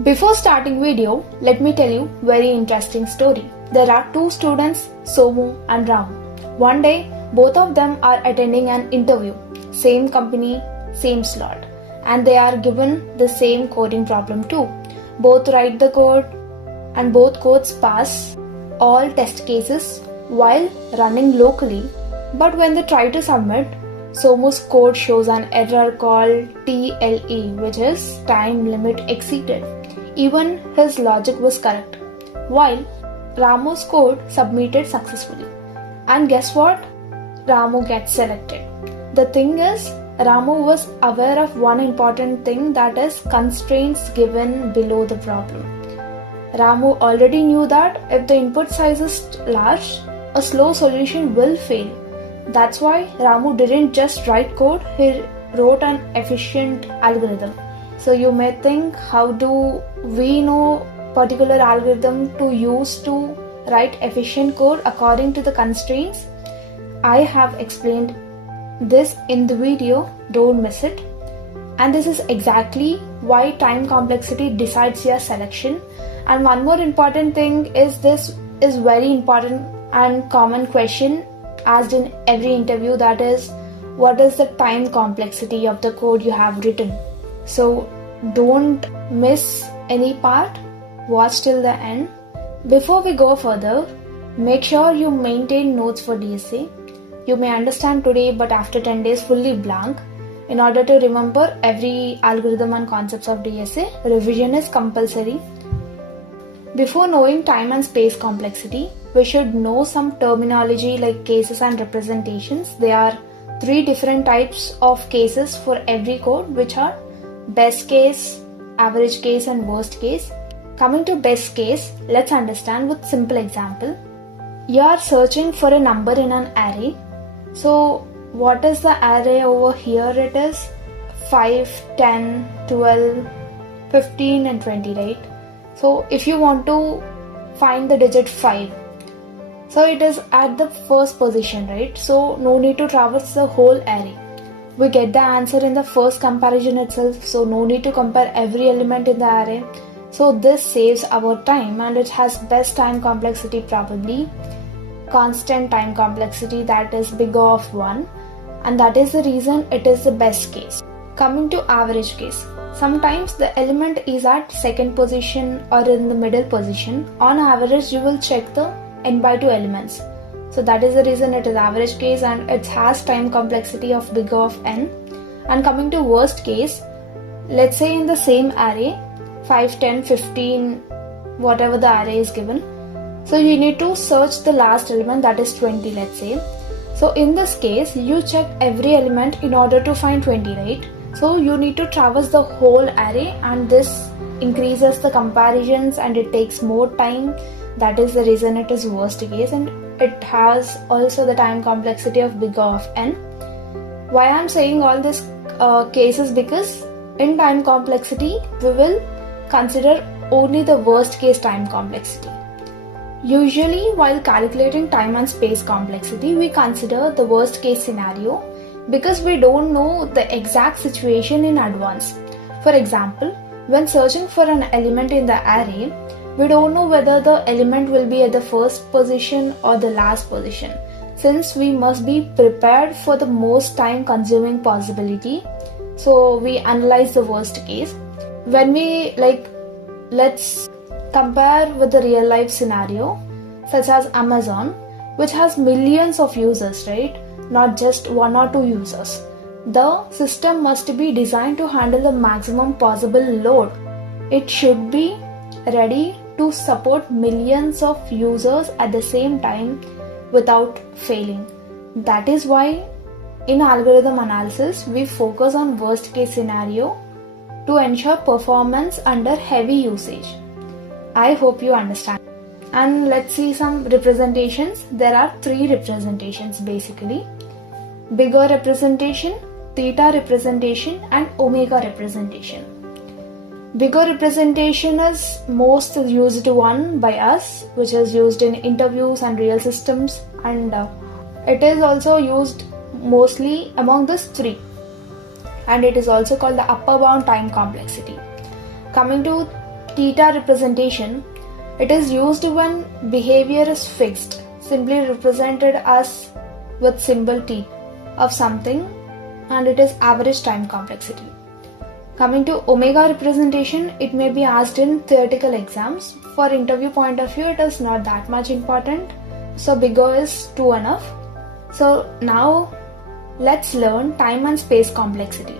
Before starting video, let me tell you very interesting story. There are two students, Somu and Ramu. One day, both of them are attending an interview, same company, same slot, and they are given the same coding problem too. Both write the code and both codes pass all test cases while running locally, but when they try to submit, Somu's code shows an error called TLE, which is time limit exceeded. Even his logic was correct, while Ramu's code submitted successfully. And guess what? Ramu gets selected. The thing is, Ramu was aware of one important thing, that is constraints given below the problem. Ramu already knew that if the input size is large, a slow solution will fail. That's why Ramu didn't just write code, he wrote an efficient algorithm. So you may think, how do we know particular algorithm to use to write efficient code according to the constraints? I have explained this in the video, don't miss it. And this is exactly why time complexity decides your selection. And one more important thing is, this is very important and common question asked in every interview, that is, what is the time complexity of the code you have written? So don't miss any part, watch till the end. Before we go further, make sure you maintain notes for DSA. You may understand today, but after 10 days fully blank. In order to remember every algorithm and concepts of DSA, revision is compulsory. Before knowing time and space complexity, we should know some terminology like cases and representations. There are 3 different types of cases for every code, which are best case, average case and worst case. Coming to best case, let's understand with simple example. You are searching for a number in an array. So what is the array over here? It is 5, 10, 12, 15 and 20, right? So if you want to find the digit 5, so it is at the first position, right? So no need to traverse the whole array. We get the answer in the first comparison itself, so no need to compare every element in the array. So this saves our time, and it has best time complexity, probably constant time complexity, that is big O of 1, and that is the reason it is the best case. Coming to average case, sometimes the element is at second position or in the middle position. On average, you will check the n by 2 elements. So that is the reason it is average case, and it has time complexity of big O of n. And coming to worst case, let's say in the same array, 5, 10, 15, whatever the array is given. So you need to search the last element, that is 20, let's say. So in this case, you check every element in order to find 20, right? So you need to traverse the whole array, and this increases the comparisons and it takes more time. That is the reason it is worst case, and it has also the time complexity of big O of n. Why I am saying all these cases? Because in time complexity, we will consider only the worst case time complexity. Usually, while calculating time and space complexity, we consider the worst case scenario because we don't know the exact situation in advance. For example, when searching for an element in the array, we don't know whether the element will be at the first position or the last position. Since we must be prepared for the most time consuming possibility, so we analyze the worst case. When we let's compare with the real life scenario, such as Amazon, which has millions of users, right? Not just 1 or 2 users. The system must be designed to handle the maximum possible load. It should be ready to support millions of users at the same time without failing. That is why in algorithm analysis, we focus on worst case scenario to ensure performance under heavy usage. I hope you understand. And let's see some representations. There are 3 representations basically: big O representation, theta representation and omega representation. Big O representation is most used one by us, which is used in interviews and real systems, and it is also used mostly among these 3, and it is also called the upper bound time complexity. Coming to Theta representation, it is used when behavior is fixed, simply represented as with symbol T of something, and it is average time complexity. Coming to omega representation, it may be asked in theoretical exams. For interview point of view, it is not that much important. So big O is 2 enough. So now let's learn time and space complexity.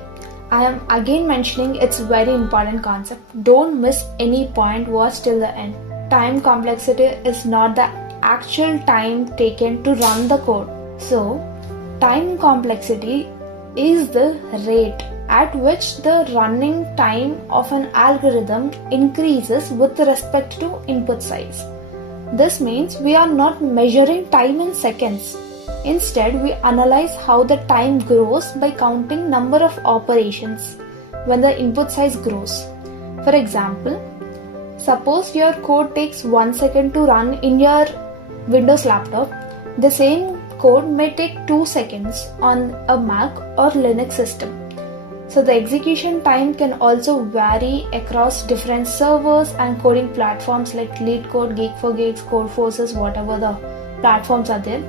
I am again mentioning it's very important concept. Don't miss any point, watch till the end. Time complexity is not the actual time taken to run the code. So time complexity is the rate at which the running time of an algorithm increases with respect to input size. This means we are not measuring time in seconds. Instead, we analyze how the time grows by counting number of operations when the input size grows. For example, suppose your code takes 1 second to run in your Windows laptop. The same code may take 2 seconds on a Mac or Linux system. So the execution time can also vary across different servers and coding platforms like LeetCode, Geek4Geeks, Codeforces, whatever the platforms are there.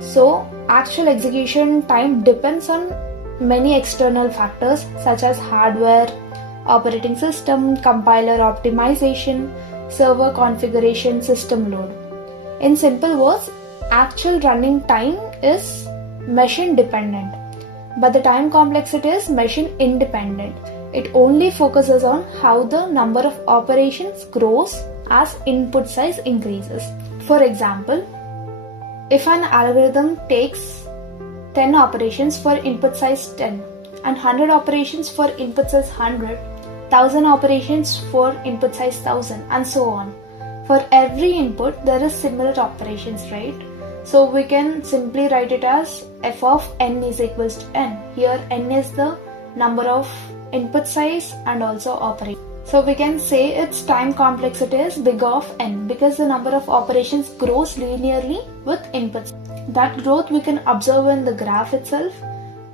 So actual execution time depends on many external factors such as hardware, operating system, compiler optimization, server configuration, system load. In simple words, actual running time is machine dependent, but the time complexity is machine independent. It only focuses on how the number of operations grows as input size increases. For example, if an algorithm takes 10 operations for input size 10 and 100 operations for input size 100, 1000 operations for input size 1000, and so on. For every input there is similar operations, right? So we can simply write it as f of n is equals to n. Here n is the number of input size and also operations. So we can say its time complexity is big O of n because the number of operations grows linearly with inputs. That growth we can observe in the graph itself,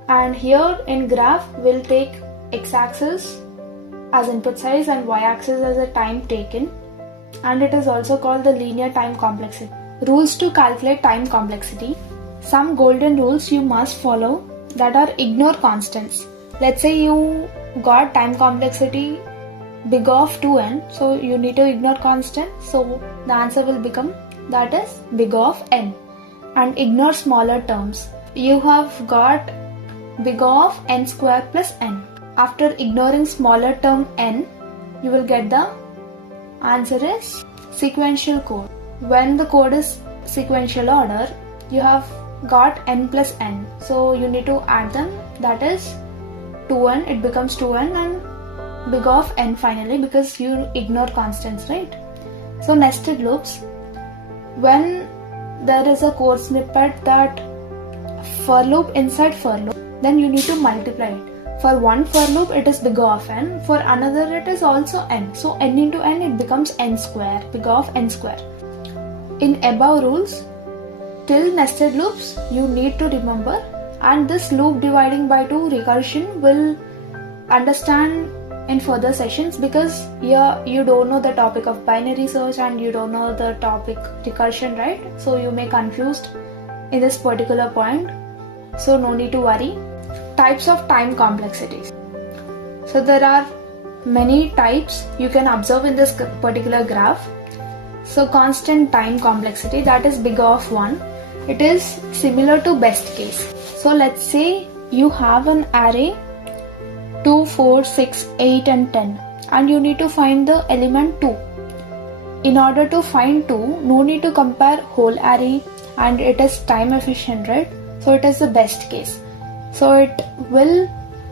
and here in graph we'll take x-axis as input size and y-axis as a time taken, and it is also called the linear time complexity. Rules to calculate time complexity. Some golden rules you must follow that are ignore constants. Let's say you got time complexity big O of 2n, so you need to ignore constant, so the answer will become that is big O of n, and ignore smaller terms. You have got big O of n square plus n. After ignoring smaller term n, you will get the answer is sequential code. When the code is sequential order, you have got n plus n, so you need to add them, that is 2n, it becomes 2n and big O of n finally because you ignore constants, right? So nested loops, when there is a code snippet that for loop inside for loop, then you need to multiply it. For one for loop it is big O of n, for another it is also n, so n into n it becomes n square, big O of n square. In above rules, till nested loops you need to remember, and this loop dividing by 2 recursion will understand in further sessions because here you don't know the topic of binary search and you don't know the topic recursion, right? So you may confused in this particular point, so no need to worry. Types of time complexities. So there are many types you can observe in this particular graph. So constant time complexity, that is big O of 1. It is similar to best case. So let's say you have an array 2, 4, 6, 8 and 10 and you need to find the element 2. In order to find 2, no need to compare whole array and it is time efficient, right? So it is the best case. So it will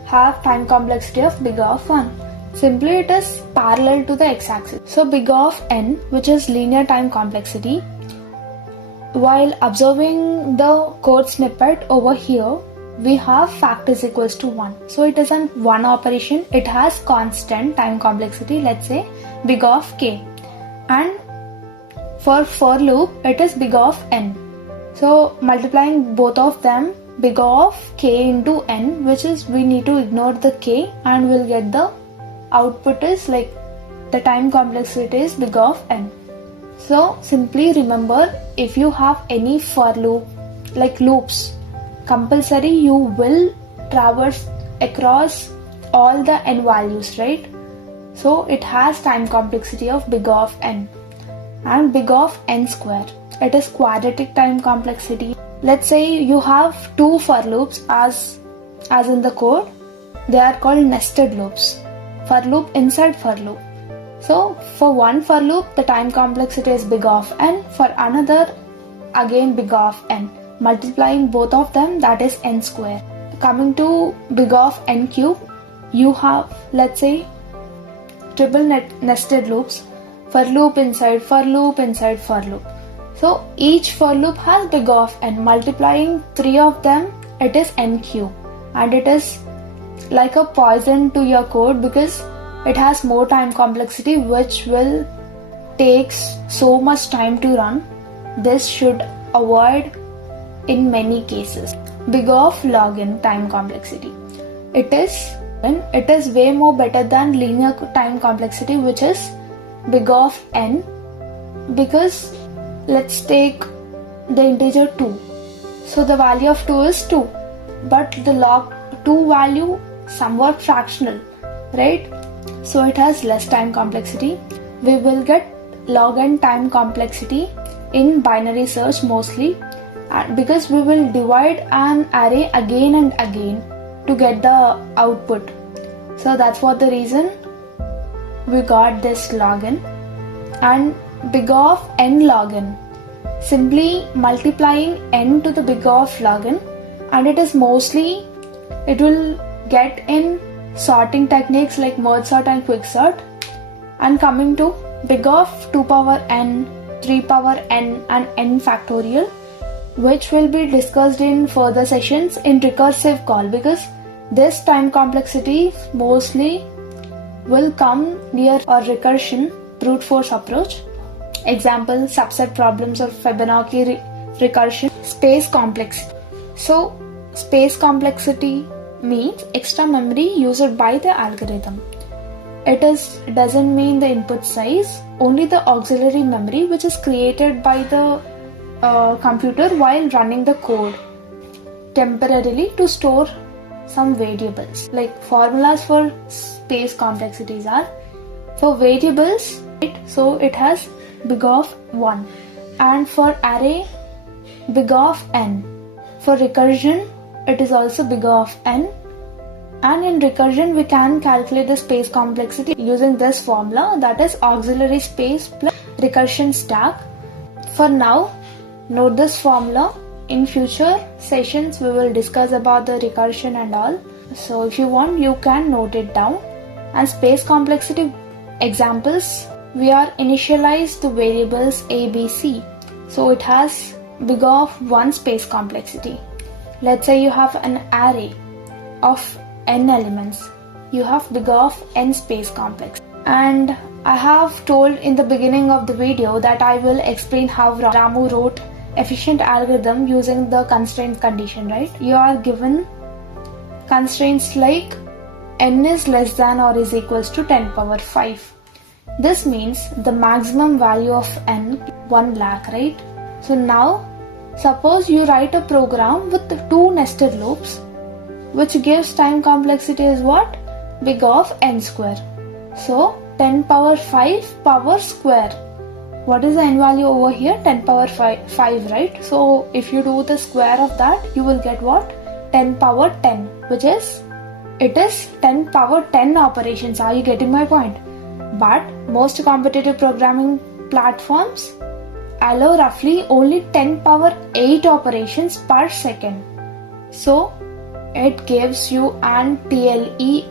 have time complexity of big O of 1. Simply it is parallel to the x-axis. So big O of n, which is linear time complexity, while observing the code snippet over here, we have fact is equals to 1. So it isn't one operation, it has constant time complexity, let's say big O of k. And for loop, it is big O of n. So multiplying both of them, big O of k into n, which is we need to ignore the k and we'll get the output is like the time complexity is big of n. So simply remember, if you have any for loop, like loops, compulsory you will traverse across all the n values, right? So it has time complexity of big of n. And big of n square, it is quadratic time complexity. Let's say you have two for loops as in the code. They are called nested loops, for loop inside for loop. So for one for loop the time complexity is big of n, for another again big of n. Multiplying both of them, that is n square. Coming to big of n cube, you have, let's say, triple nested loops, for loop inside for loop inside for loop. So each for loop has big of n. Multiplying three of them, it is n cube, and it is like a poison to your code because it has more time complexity, which will take so much time to run. This should avoid in many cases. Big of log n time complexity, it is way more better than linear time complexity, which is big of n, because let's take the integer 2. So the value of 2 is 2, but the log 2 value somewhat fractional, right? So it has less time complexity. We will get log n time complexity in binary search mostly, because we will divide an array again and again to get the output. So that's what the reason we got this log n. And big of n log n, simply multiplying n to the big of log n, and it is mostly, it will get in sorting techniques like merge sort and quick sort. And coming to big of 2 power n, 3 power n and n factorial, which will be discussed in further sessions in recursive call, because this time complexity mostly will come near a recursion brute force approach. Example, subset problems of Fibonacci recursion. Space complexity. So space complexity means extra memory used by the algorithm. It doesn't mean the input size, only the auxiliary memory which is created by the computer while running the code temporarily to store some variables. Like formulas for space complexities are, for variables, right? So it has big of 1, and for array big of n. For recursion it is also big of n, and in recursion we can calculate the space complexity using this formula, that is auxiliary space plus recursion stack. For now, note this formula. In future sessions we will discuss about the recursion and all, so if you want you can note it down. And space complexity examples, we are initialize the variables a, b, c, so it has big of 1 space complexity. Let's say you have an array of n elements, you have big of n space complex. And I have told in the beginning of the video that I will explain how Ramu wrote efficient algorithm using the constraint condition, right? You are given constraints like n is less than or is equals to 10 power 5. This means the maximum value of n 1 lakh, right? So now suppose you write a program with 2 nested loops, which gives time complexity is what? Big of n square. So 10 power 5 power square. What is the n value over here? 10 power 5, right? So if you do the square of that, you will get what? 10 power 10, which is, it is 10 power 10 operations. Are you getting my point? But most competitive programming platforms allow roughly only 10 power 8 operations per second. So it gives you an TLE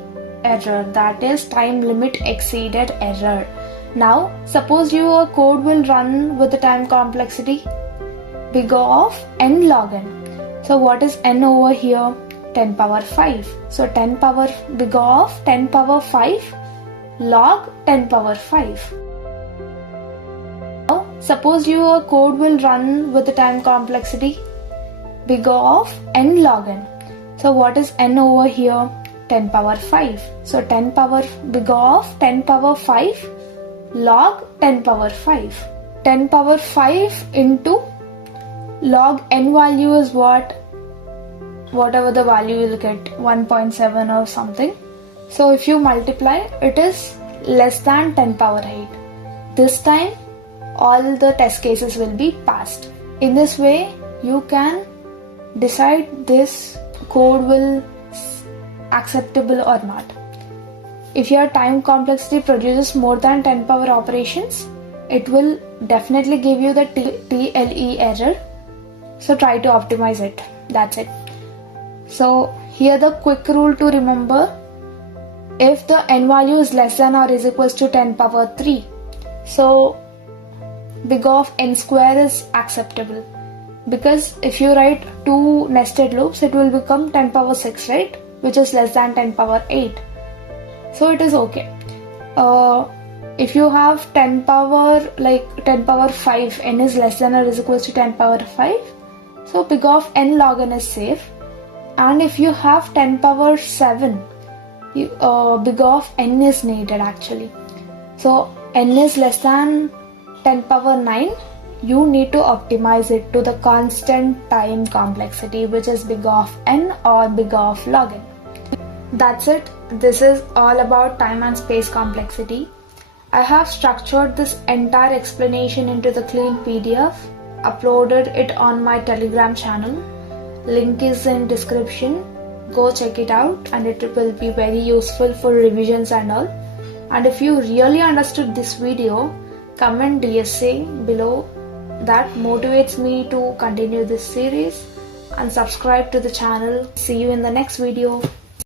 error, that is time limit exceeded error. Now suppose your code will run with the time complexity big of n log n. So what is n over here? 10 power 5. So 10 power big of 10 power 5 log 10 power 5. Now suppose your code will run with the time complexity big of n log n. So what is n over here? 10 power 5. So 10 power big of 10 power 5 log 10 power 5. 10 power 5 into log n value is whatever the value you'll get, 1.7 or something. So if you multiply, it is less than 10 power 8. This time all the test cases will be passed. In this way you can decide this code will acceptable or not. If your time complexity produces more than 10 power operations, it will definitely give you the TLE error. So try to optimize it. That's it. So here the quick rule to remember: if the n value is less than or is equals to 10 power 3, so big of n square is acceptable, because if you write two nested loops, it will become 10 power 6, right, which is less than 10 power 8. So it is okay. If you have 10 power 5, n is less than or is equals to 10 power 5, so big of n log n is safe. And if you have 10 power 7, big of n is needed actually. So n is less than 10 power 9, you need to optimize it to the constant time complexity, which is big of n or big of log n. That's it. This is all about time and space complexity. I have structured this entire explanation into the clean PDF, uploaded it on my Telegram channel. Link is in description. Go check it out, and it will be very useful for revisions and all. And if you really understood this video, comment DSA below. That motivates me to continue this series, and subscribe to the channel. See you in the next video.